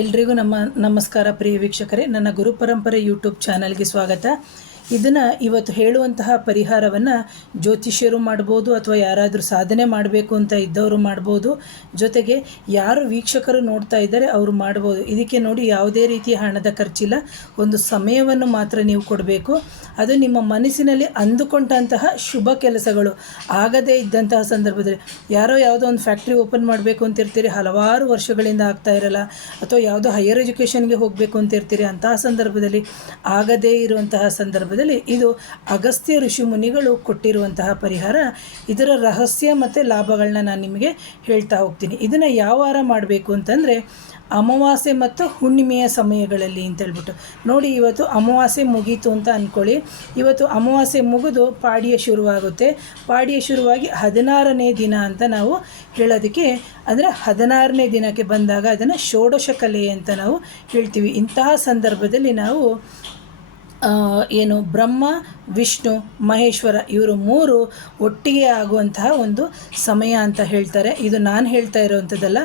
ಎಲ್ರಿಗೂ ನಮ್ಮ ನಮಸ್ಕಾರ ಪ್ರಿಯ ವೀಕ್ಷಕರೇ. ನನ್ನ ಗುರು ಪರಂಪರೆ ಯೂಟ್ಯೂಬ್ ಚಾನಲ್ಗೆ ಸ್ವಾಗತ. ಇದನ್ನು ಇವತ್ತು ಹೇಳುವಂತಹ ಪರಿಹಾರವನ್ನು ಜ್ಯೋತಿಷ್ಯರು ಮಾಡ್ಬೋದು ಅಥವಾ ಯಾರಾದರೂ ಸಾಧನೆ ಮಾಡಬೇಕು ಅಂತ ಇದ್ದವರು ಮಾಡ್ಬೋದು. ಜೊತೆಗೆ ಯಾರು ವೀಕ್ಷಕರು ನೋಡ್ತಾ ಇದ್ದಾರೆ ಅವರು ಮಾಡ್ಬೋದು. ಇದಕ್ಕೆ ನೋಡಿ ಯಾವುದೇ ರೀತಿಯ ಹಣದ ಖರ್ಚಿಲ್ಲ. ಒಂದು ಸಮಯವನ್ನು ಮಾತ್ರ ನೀವು ಕೊಡಬೇಕು. ಅದು ನಿಮ್ಮ ಮನಸ್ಸಿನಲ್ಲಿ ಅಂದುಕೊಂಡಂತಹ ಶುಭ ಕೆಲಸಗಳು. ಆಗದೇ ಇದ್ದಂತಹ ಸಂದರ್ಭದಲ್ಲಿ ಯಾರೋ ಯಾವುದೋ ಒಂದು ಫ್ಯಾಕ್ಟ್ರಿ ಓಪನ್ ಮಾಡಬೇಕು ಅಂತ ಇರ್ತೀರಿ, ಹಲವಾರು ವರ್ಷಗಳಿಂದ ಆಗ್ತಾ ಇರಲ್ಲ, ಅಥವಾ ಯಾವುದೋ ಹೈಯರ್ ಎಜುಕೇಷನ್ಗೆ ಹೋಗಬೇಕು ಅಂತ ಇರ್ತೀರಿ, ಅಂತಹ ಸಂದರ್ಭದಲ್ಲಿ ಆಗದೇ ಇರುವಂತಹ ಸಂದರ್ಭದಲ್ಲಿ ಇದು ಅಗಸ್ತ್ಯ ಋಷಿ ಮುನಿಗಳು ಕೊಟ್ಟಿರುವಂತಹ ಪರಿಹಾರ. ಇದರ ರಹಸ್ಯ ಮತ್ತು ಲಾಭಗಳನ್ನ ನಾನು ನಿಮಗೆ ಹೇಳ್ತಾ ಹೋಗ್ತೀನಿ. ಇದನ್ನು ಯಾವ ವಾರ ಮಾಡಬೇಕು ಅಂತಂದರೆ ಅಮಾವಾಸ್ಯೆ ಮತ್ತು ಹುಣ್ಣಿಮೆಯ ಸಮಯಗಳಲ್ಲಿ ಅಂತ ಹೇಳ್ಬಿಟ್ಟು. ನೋಡಿ, ಇವತ್ತು ಅಮಾವಾಸ್ಯೆ ಮುಗೀತು ಅಂತ ಅಂದ್ಕೊಳ್ಳಿ ಇವತ್ತು ಅಮಾವಾಸ್ಯೆ ಮುಗಿದು ಪಾಡಿಯ ಶುರುವಾಗುತ್ತೆ. ಪಾಡಿಯ ಶುರುವಾಗಿ ಹದಿನಾರನೇ ದಿನ ಅಂತ ನಾವು ಹೇಳೋದಕ್ಕೆ, ಅಂದರೆ ಹದಿನಾರನೇ ದಿನಕ್ಕೆ ಬಂದಾಗ ಅದನ್ನು ಷೋಡಶ ಕಲೆ ಅಂತ ನಾವು ಹೇಳ್ತೀವಿ. ಇಂತಹ ಸಂದರ್ಭದಲ್ಲಿ ನಾವು ಏನು ಬ್ರಹ್ಮ, ವಿಷ್ಣು, ಮಹೇಶ್ವರ ಇವರು ಮೂರು ಒಟ್ಟಿಗೆ ಆಗುವಂತಹ ಒಂದು ಸಮಯ ಅಂತ ಹೇಳ್ತಾರೆ. ಇದು ನಾನು ಹೇಳ್ತಾ ಇರುವಂಥದ್ದಲ್ಲ,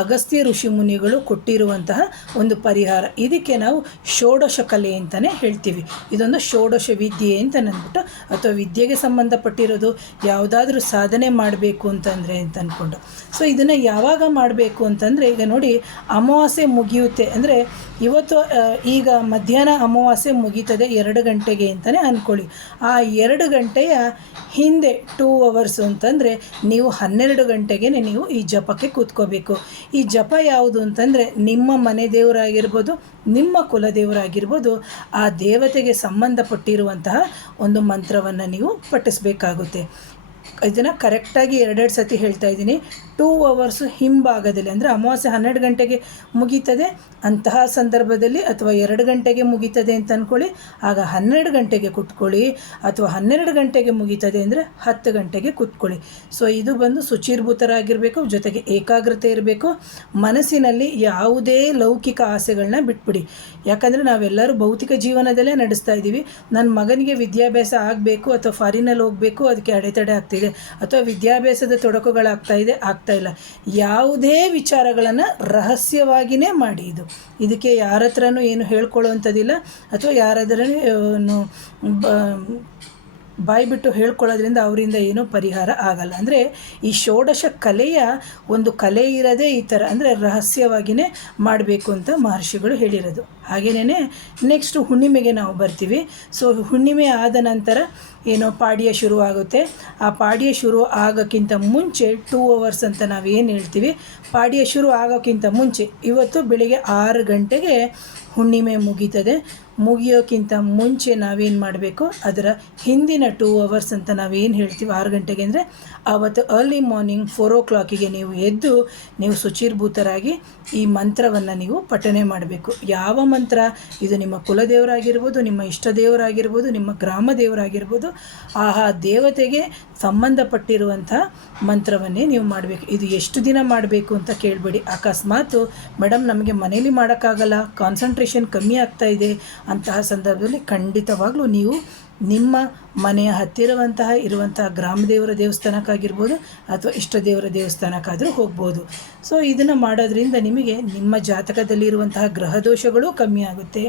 ಅಗಸ್ತ್ಯ ಋಷಿ ಮುನಿಗಳು ಕೊಟ್ಟಿರುವಂತಹ ಒಂದು ಪರಿಹಾರ. ಇದಕ್ಕೆ ನಾವು ಷೋಡಶ ಕಲೆ ಅಂತಲೇ ಹೇಳ್ತೀವಿ. ಇದೊಂದು ಷೋಡಶ ವಿದ್ಯೆ ಅಂತ ಅಂದ್ಬಿಟ್ಟು ಅಥವಾ ವಿದ್ಯೆಗೆ ಸಂಬಂಧಪಟ್ಟಿರೋದು ಯಾವುದಾದ್ರೂ ಸಾಧನೆ ಮಾಡಬೇಕು ಅಂತಂದರೆ ಅಂತ ಅಂದ್ಕೊಂಡು ಸೊ ಇದನ್ನು ಯಾವಾಗ ಮಾಡಬೇಕು ಅಂತಂದರೆ, ಈಗ ನೋಡಿ ಅಮಾವಾಸ್ಯೆ ಮುಗಿಯುತ್ತೆ. ಅಂದರೆ ಇವತ್ತು ಈಗ ಮಧ್ಯಾಹ್ನ ಅಮಾವಾಸ್ಯೆ ಮುಗೀತದೆ ಎರಡು ಗಂಟೆಗೆ ಅಂತಲೇ ಅಂದ್ಕೊಳ್ಳಿ ಆ ಎರಡು ಗಂಟೆಯ ಹಿಂದೆ ಟೂ ಅವರ್ಸು ಅಂತಂದರೆ ನೀವು ಹನ್ನೆರಡು ಗಂಟೆಗೆ ನೀವು ಈ ಜಪಕ್ಕೆ ಕೂತ್ಕೋಬೇಕು. ಈ ಜಪ ಯಾವುದು ಅಂತಂದರೆ ನಿಮ್ಮ ಮನೆ ದೇವರಾಗಿರ್ಬೋದು, ನಿಮ್ಮ ಕುಲದೇವರಾಗಿರ್ಬೋದು, ಆ ದೇವತೆಗೆ ಸಂಬಂಧಪಟ್ಟಿರುವಂತಹ ಒಂದು ಮಂತ್ರವನ್ನು ನೀವು ಪಠಿಸಬೇಕಾಗುತ್ತೆ. ಇದನ್ನು ಕರೆಕ್ಟಾಗಿ ಎರಡೆರಡು ಸತಿ ಹೇಳ್ತಾ ಇದ್ದೀನಿ. ಟೂ ಅವರ್ಸು ಹಿಂಭಾಗದಲ್ಲಿ ಅಂದರೆ ಅಮಾವಾಸ್ಯೆ ಹನ್ನೆರಡು ಗಂಟೆಗೆ ಮುಗೀತದೆ. ಅಂತಹ ಸಂದರ್ಭದಲ್ಲಿ ಅಥವಾ ಎರಡು ಗಂಟೆಗೆ ಮುಗೀತದೆ ಅಂತ ಅಂದ್ಕೊಳ್ಳಿ ಆಗ ಹನ್ನೆರಡು ಗಂಟೆಗೆ ಕುತ್ಕೊಳ್ಳಿ. ಅಥವಾ ಹನ್ನೆರಡು ಗಂಟೆಗೆ ಮುಗೀತದೆ ಅಂದರೆ ಹತ್ತು ಗಂಟೆಗೆ ಕೂತ್ಕೊಳ್ಳಿ. ಸೊ ಇದು ಬಂದು ಶುಚಿರ್ಭೂತರಾಗಿರಬೇಕು ಜೊತೆಗೆ ಏಕಾಗ್ರತೆ ಇರಬೇಕು. ಮನಸ್ಸಿನಲ್ಲಿ ಯಾವುದೇ ಲೌಕಿಕ ಆಸೆಗಳನ್ನ ಬಿಟ್ಬಿಡಿ. ಯಾಕಂದರೆ ನಾವೆಲ್ಲರೂ ಭೌತಿಕ ಜೀವನದಲ್ಲೇ ನಡೆಸ್ತಾ ಇದ್ದೀವಿ ನನ್ನ ಮಗನಿಗೆ ವಿದ್ಯಾಭ್ಯಾಸ ಆಗಬೇಕು ಅಥವಾ ಫಾರಿನಲ್ಲಿ ಹೋಗಬೇಕು, ಅದಕ್ಕೆ ಅಡೆತಡೆ ಆಗ್ತಿದೆ. ಅಥವಾ ವಿದ್ಯಾಭ್ಯಾಸದ ತೊಡಕುಗಳಾಗ್ತಾ ಇದೆ, ಆಗ್ತಾ ಇಲ್ಲ. ಯಾವುದೇ ವಿಚಾರಗಳನ್ನು ರಹಸ್ಯವಾಗಿಯೇ ಮಾಡಿ ಇದು. ಇದಕ್ಕೆ ಯಾರ ಹತ್ರನೂ ಏನು ಹೇಳ್ಕೊಳ್ಳೋವಂಥದ್ದಿಲ್ಲ. ಅಥವಾ ಯಾರಾದ್ರೂ ಬಾಯಿ ಬಿಟ್ಟು ಹೇಳ್ಕೊಳ್ಳೋದ್ರಿಂದ ಅವರಿಂದ ಏನೂ ಪರಿಹಾರ ಆಗಲ್ಲ. ಅಂದರೆ ಈ ಷೋಡಶ ಕಲೆಯ ಒಂದು ಕಲೆ ಇರೋದೇ ಈ ಥರ ಅಂದರೆ ರಹಸ್ಯವಾಗಿಯೇ ಮಾಡಬೇಕು ಅಂತ ಮಹರ್ಷಿಗಳು ಹೇಳಿರೋದು. ಹಾಗೆಯೇ ನೆಕ್ಸ್ಟ್ ಹುಣ್ಣಿಮೆಗೆ ನಾವು ಬರ್ತೀವಿ. ಸೊ ಹುಣ್ಣಿಮೆ ಆದ ನಂತರ ಏನೋ ಪಾಡ್ಯ ಶುರು ಆಗುತ್ತೆ ಆ ಪಾಡ್ಯ ಶುರು ಆಗೋಕ್ಕಿಂತ ಮುಂಚೆ ಟೂ ಅವರ್ಸ್ ಅಂತ ನಾವು ಏನು ಹೇಳ್ತೀವಿ? ಪಾಡ್ಯ ಶುರು ಆಗೋಕ್ಕಿಂತ ಮುಂಚೆ, ಇವತ್ತು ಬೆಳಿಗ್ಗೆ ಆರು ಗಂಟೆಗೆ ಹುಣ್ಣಿಮೆ ಮುಗೀತದೆ. ಮುಗಿಯೋಕ್ಕಿಂತ ಮುಂಚೆ ನಾವೇನು ಮಾಡಬೇಕು? ಅದರ ಹಿಂದಿನ ಟೂ ಅವರ್ಸ್ ಅಂತ ನಾವೇನು ಹೇಳ್ತೀವಿ? ಆರು ಗಂಟೆಗೆ ಅಂದರೆ ಆವತ್ತು ಅರ್ಲಿ ಮಾರ್ನಿಂಗ್ ಫೋರ್ ಓ ಕ್ಲಾಕಿಗೆ ನೀವು ಎದ್ದು ನೀವು ಶುಚಿರ್ಭೂತರಾಗಿ ಈ ಮಂತ್ರವನ್ನು ನೀವು ಪಠನೆ ಮಾಡಬೇಕು. ಯಾವ ಮಂತ್ರ? ಇದು ನಿಮ್ಮ ಕುಲದೇವರಾಗಿರ್ಬೋದು, ನಿಮ್ಮ ಇಷ್ಟ ದೇವರಾಗಿರ್ಬೋದು ನಿಮ್ಮ ಗ್ರಾಮ ದೇವರಾಗಿರ್ಬೋದು ಆಹಾ ದೇವತೆಗೆ ಸಂಬಂಧಪಟ್ಟಿರುವಂಥ ಮಂತ್ರವನ್ನೇ ನೀವು ಮಾಡಬೇಕು. ಇದು ಎಷ್ಟು ದಿನ ಮಾಡಬೇಕು ಅಂತ ಕೇಳಬೇಡಿ. ಅಕಸ್ಮಾತ್ ಮೇಡಮ್ ನಮಗೆ ಮನೇಲಿ ಮಾಡೋಕ್ಕಾಗಲ್ಲ. ಕಾನ್ಸಂಟ್ರೇಷನ್ ಕಮ್ಮಿ ಆಗ್ತಾ ಇದೆ. ಅಂತಹ ಸಂದರ್ಭದಲ್ಲಿ ಖಂಡಿತವಾಗ್ಲೂ ನೀವು ನಿಮ್ಮ ಮನೆಯ ಹತ್ತಿರವಂತಹ ಇರುವಂತಹ ಗ್ರಾಮ ದೇವರ ದೇವಸ್ಥಾನಕ್ಕಾಗಿರ್ಬೋದು ಅಥವಾ ಇಷ್ಟ ದೇವರ ದೇವಸ್ಥಾನಕ್ಕಾದರೂ ಹೋಗ್ಬೋದು. ಸೊ ಇದನ್ನು ಮಾಡೋದ್ರಿಂದ ನಿಮಗೆ ನಿಮ್ಮ ಜಾತಕದಲ್ಲಿರುವಂತಹ ಗ್ರಹ ದೋಷಗಳು ಕಮ್ಮಿ ಆಗುತ್ತೆ.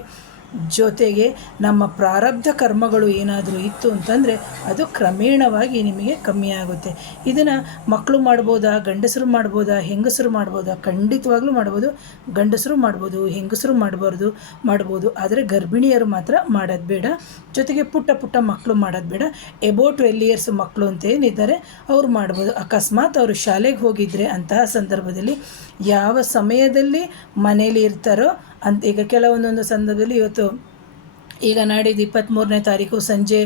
ಜೊತೆಗೆ ನಮ್ಮ ಪ್ರಾರಬ್ಧ ಕರ್ಮಗಳು ಏನಾದರೂ ಇತ್ತು ಅಂತಂದರೆ ಅದು ಕ್ರಮೇಣವಾಗಿ ನಿಮಗೆ ಕಮ್ಮಿ ಆಗುತ್ತೆ. ಇದನ್ನು ಮಕ್ಕಳು ಮಾಡ್ಬೋದಾ, ಗಂಡಸರು ಮಾಡ್ಬೋದಾ, ಹೆಂಗಸರು ಮಾಡ್ಬೋದಾ? ಖಂಡಿತವಾಗ್ಲೂ ಮಾಡ್ಬೋದು. ಗಂಡಸರು ಮಾಡ್ಬೋದು, ಹೆಂಗಸರು ಮಾಡಬಾರ್ದು, ಮಾಡ್ಬೋದು. ಆದರೆ ಗರ್ಭಿಣಿಯರು ಮಾತ್ರ ಮಾಡೋದು ಬೇಡ. ಜೊತೆಗೆ ಪುಟ್ಟ ಪುಟ್ಟ ಮಕ್ಕಳು ಮಾಡೋದು ಬೇಡ. ಎಬೋ ಟ್ವೆಲ್ ಇಯರ್ಸ್ ಮಕ್ಕಳು ಅಂತ ಏನಿದ್ದಾರೆ, ಅವ್ರು ಮಾಡ್ಬೋದು. ಅಕಸ್ಮಾತ್ ಅವರು ಶಾಲೆಗೆ ಹೋಗಿದ್ದರೆ ಅಂತಹ ಸಂದರ್ಭದಲ್ಲಿ ಯಾವ ಸಮಯದಲ್ಲಿ ಮನೇಲಿ ಇರ್ತಾರೋ ಅಂತ ಈಗ ಕೆಲವೊಂದೊಂದು ಸಂದರ್ಭದಲ್ಲಿ ಇವತ್ತು ಈಗ ನಾಡಿದ್ದು ಇಪ್ಪತ್ತ್ಮೂರನೇ ತಾರೀಕು ಸಂಜೆ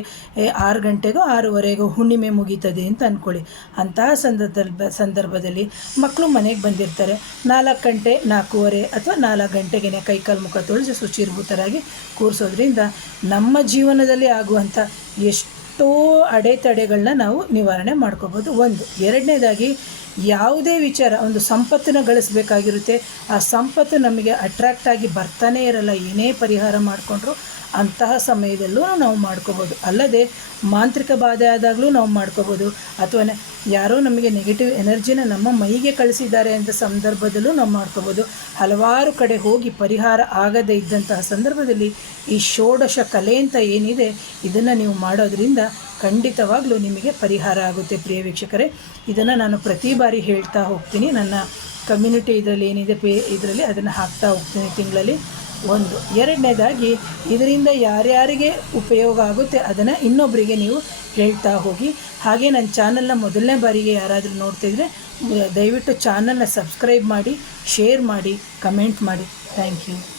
ಆರು ಗಂಟೆಗೋ ಆರೂವರೆಗೋ ಹುಣ್ಣಿಮೆ ಮುಗೀತದೆ ಅಂತ ಅಂದ್ಕೊಳ್ಳಿ ಅಂತಹ ಸಂದರ್ಭ ಸಂದರ್ಭದಲ್ಲಿ ಮಕ್ಕಳು ಮನೆಗೆ ಬಂದಿರ್ತಾರೆ. ನಾಲ್ಕು ಗಂಟೆ, ನಾಲ್ಕೂವರೆ ಅಥವಾ ನಾಲ್ಕು ಗಂಟೆಗೆ ಕೈಕಾಲು ಮುಖ ತೊಳೆಸಿ ಶುಚಿರ್ಭೂತರಾಗಿ ಕೂರಿಸೋದ್ರಿಂದ ನಮ್ಮ ಜೀವನದಲ್ಲಿ ಆಗುವಂಥ ಎಷ್ಟೋ ಅಡೆತಡೆಗಳನ್ನ ನಾವು ನಿವಾರಣೆ ಮಾಡ್ಕೋಬೋದು. ಒಂದು, ಎರಡನೇದಾಗಿ ಯಾವುದೇ ವಿಚಾರ, ಒಂದು ಸಂಪತ್ತನ್ನು ಗಳಿಸಬೇಕಾಗಿರುತ್ತೆ. ಆ ಸಂಪತ್ತು ನಮಗೆ ಅಟ್ರ್ಯಾಕ್ಟ್ ಆಗಿ ಬರ್ತಾನೇ ಇರಲ್ಲ, ಏನೇ ಪರಿಹಾರ ಮಾಡಿಕೊಂಡ್ರು. ಅಂತಹ ಸಮಯದಲ್ಲೂ ನಾವು ಮಾಡ್ಕೋಬೋದು. ಅಲ್ಲದೆ ಮಾಂತ್ರಿಕ ಬಾಧೆ ಆದಾಗಲೂ ನಾವು ಮಾಡ್ಕೋಬೋದು. ಅಥವಾ ಯಾರೋ ನಮಗೆ ನೆಗೆಟಿವ್ ಎನರ್ಜಿನ ನಮ್ಮ ಮೈಗೆ ಕಳಿಸಿದ್ದಾರೆ ಅಂತ ಸಂದರ್ಭದಲ್ಲೂ ನಾವು ಮಾಡ್ಕೋಬೋದು. ಹಲವಾರು ಕಡೆ ಹೋಗಿ ಪರಿಹಾರ ಆಗದೇ ಇದ್ದಂತಹ ಸಂದರ್ಭದಲ್ಲಿ ಈ ಷೋಡಶ ಕಲೆ ಅಂತ ಏನಿದೆ, ಇದನ್ನು ನೀವು ಮಾಡೋದ್ರಿಂದ ಖಂಡಿತವಾಗಲೂ ನಿಮಗೆ ಪರಿಹಾರ ಆಗುತ್ತೆ ಪ್ರಿಯ ವೀಕ್ಷಕರೇ. ಇದನ್ನು ನಾನು ಪ್ರತಿ ಬಾರಿ ಹೇಳ್ತಾ ಹೋಗ್ತೀನಿ. ನನ್ನ ಕಮ್ಯುನಿಟಿ ಇದರಲ್ಲಿ ಏನಿದೆ ಪೇ, ಇದರಲ್ಲಿ ಅದನ್ನು ಹಾಕ್ತಾ ಹೋಗ್ತೀನಿ ತಿಂಗಳಲ್ಲಿ. ಒಂದು. ಎರಡನೇದಾಗಿ, ಇದರಿಂದ ಯಾರ್ಯಾರಿಗೆ ಉಪಯೋಗ ಆಗುತ್ತೆ ಅದನ್ನು ಇನ್ನೊಬ್ಬರಿಗೆ ನೀವು ಹೇಳ್ತಾ ಹೋಗಿ. ಹಾಗೆ ನನ್ನ ಚಾನಲ್ನ ಮೊದಲನೇ ಬಾರಿಗೆ ಯಾರಾದರೂ ನೋಡ್ತಿದ್ರೆ ದಯವಿಟ್ಟು ಚಾನಲ್ನ ಸಬ್ಸ್ಕ್ರೈಬ್ ಮಾಡಿ, ಶೇರ್ ಮಾಡಿ, ಕಮೆಂಟ್ ಮಾಡಿ. Thank you.